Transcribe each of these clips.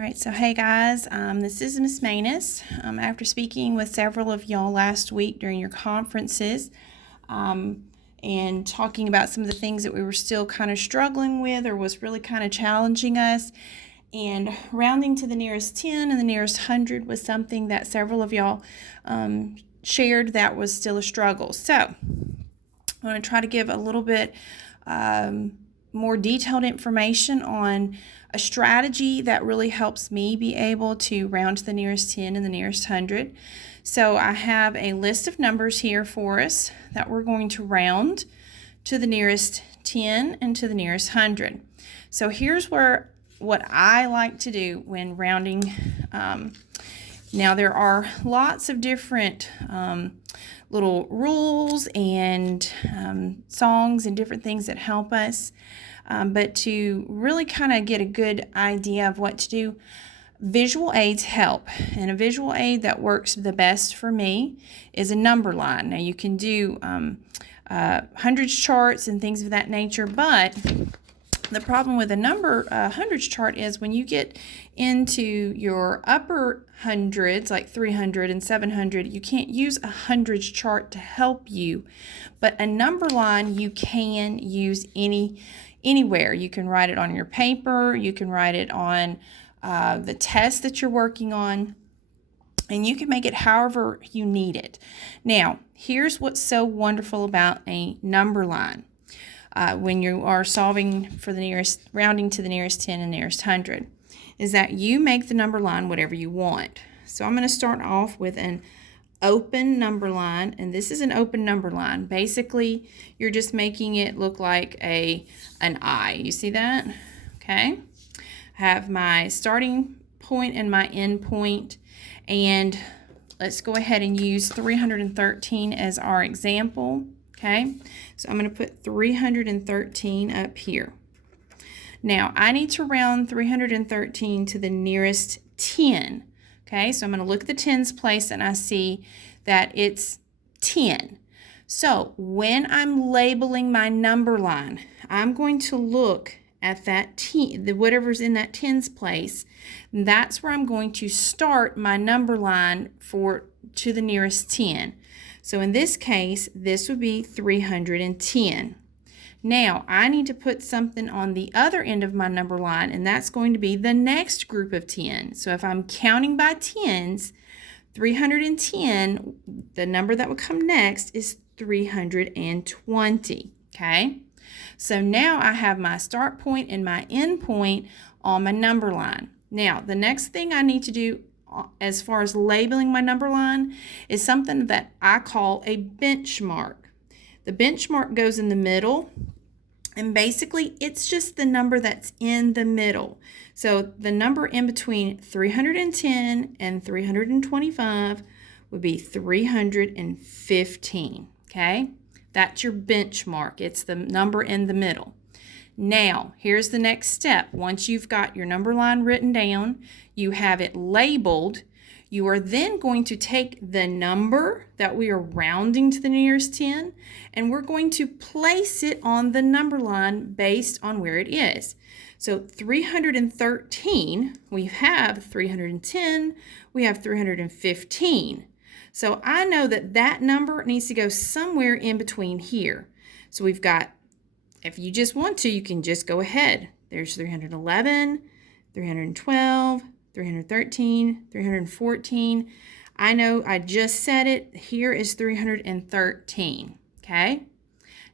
right, so hey guys, this is Miss Manus. After speaking with several of y'all last week during your conferences and talking about some of the things that we were still kind of struggling with or was really kind of challenging us, and rounding to the nearest 10 and the nearest 100 was something that several of y'all shared that was still a struggle. So I'm going to try to give a little bit more detailed information on a strategy that really helps me be able to round to the nearest 10 and the nearest 100. So I have a list of numbers here for us that we're going to round to the nearest 10 and to the nearest 100. So here's what I like to do when rounding. Now there are lots of different little rules and songs and different things that help us. But to really kind of get a good idea of what to do, visual aids help. And a visual aid that works the best for me is a number line. Now you can do hundreds charts and things of that nature, but the problem with a hundreds chart is when you get into your upper hundreds, like 300 and 700, you can't use a hundreds chart to help you. But a number line you can use anywhere. You can write it on your paper, you can write it on the test that you're working on, and you can make it however you need it. Now, here's what's so wonderful about a number line. When you are solving for the nearest, rounding to the nearest 10 and nearest 100, is that you make the number line whatever you want. So I'm going to start off with an open number line, and this is an open number line. Basically, you're just making it look like an I. You see that? Okay. I have my starting point and my end point, and let's go ahead and use 313 as our example. Okay, so I'm going to put 313 up here. Now, I need to round 313 to the nearest 10. Okay, so I'm going to look at the tens place and I see that it's 10. So when I'm labeling my number line, I'm going to look at that 10, whatever's in that tens place. That's where I'm going to start my number line to the nearest 10. So in this case, this would be 310. Now, I need to put something on the other end of my number line, and that's going to be the next group of 10. So if I'm counting by tens, 310, the number that would come next is 320, okay? So now I have my start point and my end point on my number line. Now, the next thing I need to do as far as labeling my number line is something that I call a benchmark. The benchmark goes in the middle, and basically it's just the number that's in the middle. So the number in between 310 and 325 would be 315, okay? That's your benchmark. It's the number in the middle. Now, here's the next step. Once you've got your number line written down, you have it labeled, you are then going to take the number that we are rounding to the nearest 10, and we're going to place it on the number line based on where it is. So 313, we have 310, we have 315. So I know that that number needs to go somewhere in between here. So we've got, if you just want to, you can just go ahead. There's 311, 312, 313, 314. I know I just said it. Here is 313, okay?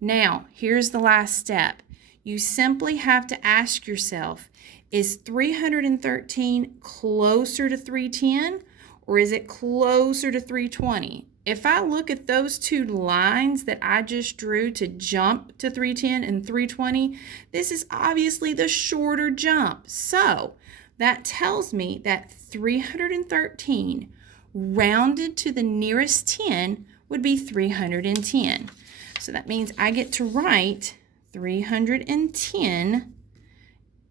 Now, here's the last step. You simply have to ask yourself, is 313 closer to 310 or is it closer to 320? If I look at those two lines that I just drew to jump to 310 and 320, this is obviously the shorter jump. So that tells me that 313 rounded to the nearest 10 would be 310. So that means I get to write 310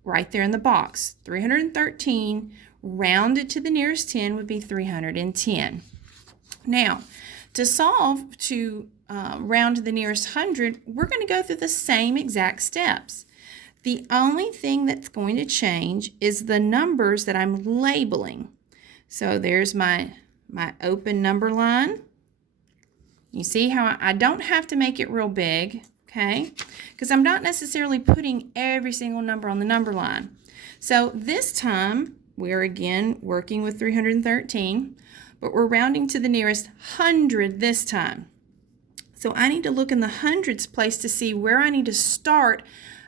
right there in the box. 313 rounded to the nearest 10 would be 310. Now, to solve to round to the nearest 100, we're going to go through the same exact steps. The only thing that's going to change is the numbers that I'm labeling. So there's my open number line. You see how I don't have to make it real big, okay? Because I'm not necessarily putting every single number on the number line. So this time, we're again working with 313, but we're rounding to the nearest 100 this time. So I need to look in the hundreds place to see where I need to start.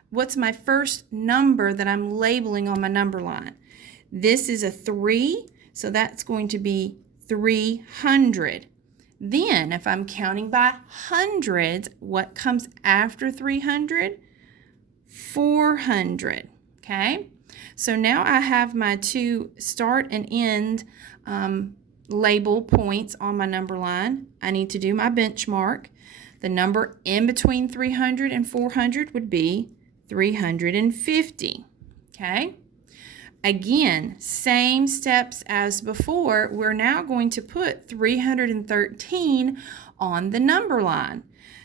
What's my first number that I'm labeling on my number line? This is a 3, so that's going to be 300. Then, if I'm counting by hundreds, what comes after 300? 400, okay? So now I have my two start and end label points on my number line. I need to do my benchmark. The number in between 300 and 400 would be 350, okay? Again, same steps as before. We're now going to put 313 on the number line.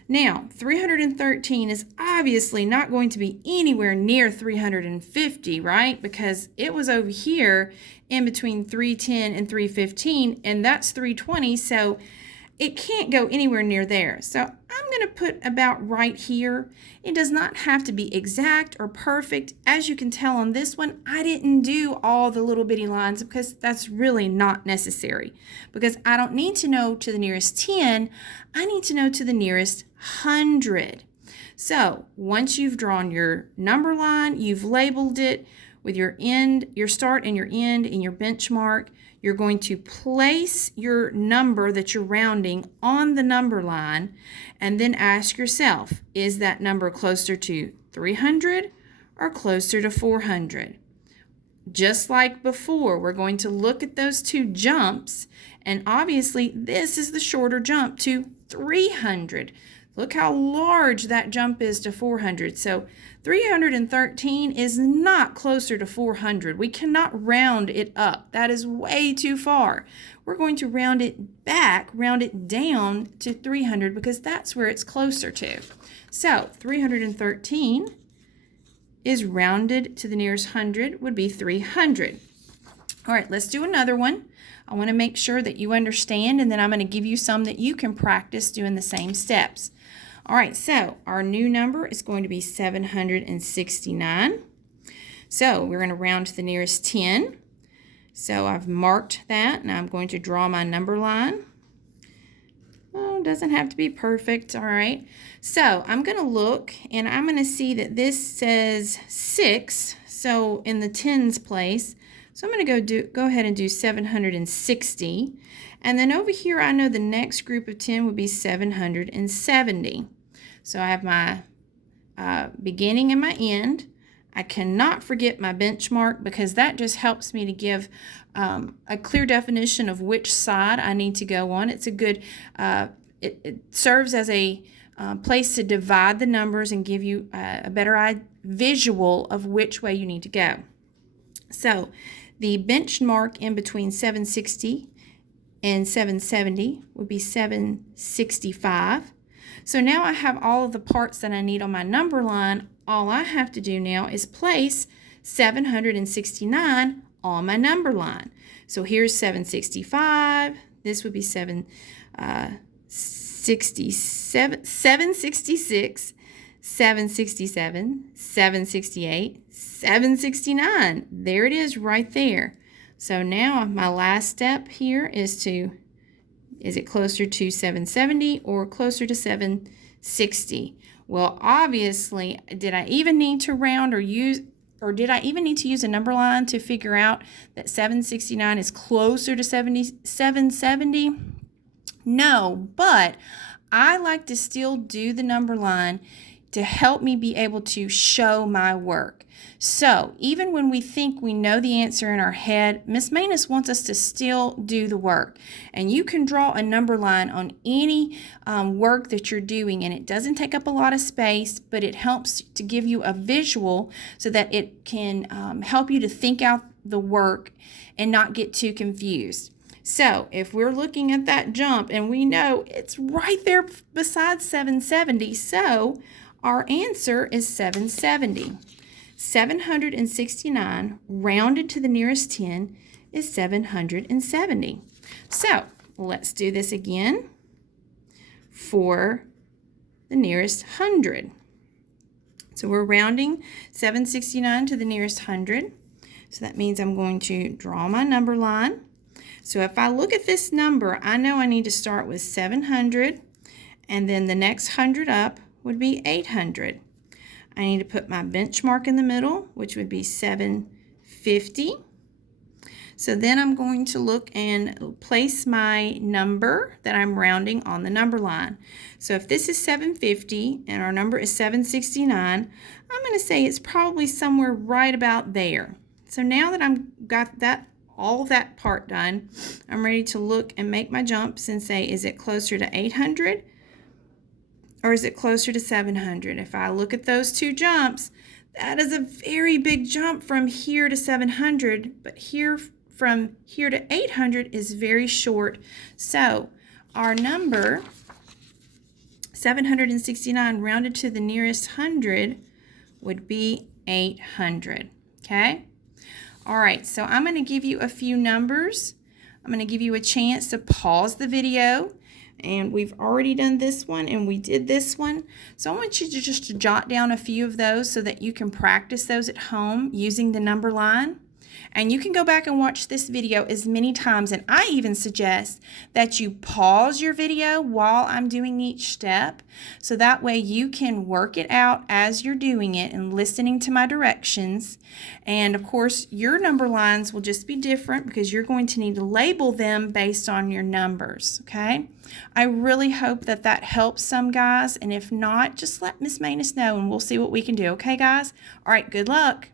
Now, 313 is obviously not going to be anywhere near 350, right? Because it was over here in between 310 and 315, and that's 320, so it can't go anywhere near there. So I'm going to put about right here. It does not have to be exact or perfect. As you can tell on this one, I didn't do all the little bitty lines because that's really not necessary. Because I don't need to know to the nearest 10, I need to know to the nearest 100. So once you've drawn your number line, you've labeled it with your end, your start and your end and your benchmark, you're going to place your number that you're rounding on the number line and then ask yourself, is that number closer to 300 or closer to 400? Just like before, we're going to look at those two jumps, and obviously this is the shorter jump to 300. Look how large that jump is to 400. So 313 is not closer to 400. We cannot round it up. That is way too far. We're going to round it back, round it down to 300 because that's where it's closer to. So 313 is rounded to the nearest 100 would be 300. All right, let's do another one. I want to make sure that you understand, and then I'm going to give you some that you can practice doing the same steps. All right, so our new number is going to be 769. So we're going to round to the nearest 10. So I've marked that, and I'm going to draw my number line. Oh, doesn't have to be perfect, all right. So I'm going to look, and I'm going to see that this says 6, so in the tens place. So I'm going to go ahead and do 760. And then over here, I know the next group of 10 would be 770. So I have my beginning and my end. I cannot forget my benchmark because that just helps me to give a clear definition of which side I need to go on. It's a good, it serves as a place to divide the numbers and give you a better visual of which way you need to go. So the benchmark in between 760 and 770 would be 765. So now I have all of the parts that I need on my number line. All I have to do now is place 769 on my number line. So here's 765. This would be 766, 767, 768, 769. There it is right there. So now my last step here is it closer to 770 or closer to 760? Well, obviously, did I even need to round or did I even need to use a number line to figure out that 769 is closer to 770? No, but I like to still do the number line to help me be able to show my work. So even when we think we know the answer in our head, Miss Manues wants us to still do the work. And you can draw a number line on any work that you're doing, and it doesn't take up a lot of space, but it helps to give you a visual so that it can help you to think out the work and not get too confused. So if we're looking at that jump and we know it's right there beside 770, so our answer is 770. 769 rounded to the nearest 10 is 770. So let's do this again for the nearest 100. So we're rounding 769 to the nearest 100. So that means I'm going to draw my number line. So if I look at this number, I know I need to start with 700, and then the next 100 up would be 800. I need to put my benchmark in the middle, which would be 750. So then I'm going to look and place my number that I'm rounding on the number line. So if this is 750 and our number is 769, I'm going to say it's probably somewhere right about there. So now that I've got all that part done, I'm ready to look and make my jumps and say, is it closer to 800 or is it closer to 700? If I look at those two jumps, that is a very big jump from here to 700, but from here to 800 is very short. So our number 769 rounded to the nearest 100 would be 800. Okay? All right, so I'm going to give you a few numbers. I'm going to give you a chance to pause the video. And we've already done this one and we did this one. So I want you to just jot down a few of those so that you can practice those at home using the number line. And you can go back and watch this video as many times, and I even suggest that you pause your video while I'm doing each step, so that way you can work it out as you're doing it and listening to my directions. And of course, your number lines will just be different because you're going to need to label them based on your numbers, okay? I really hope that that helps some guys, and if not, just let Miss Manues know and we'll see what we can do, okay guys? All right, good luck.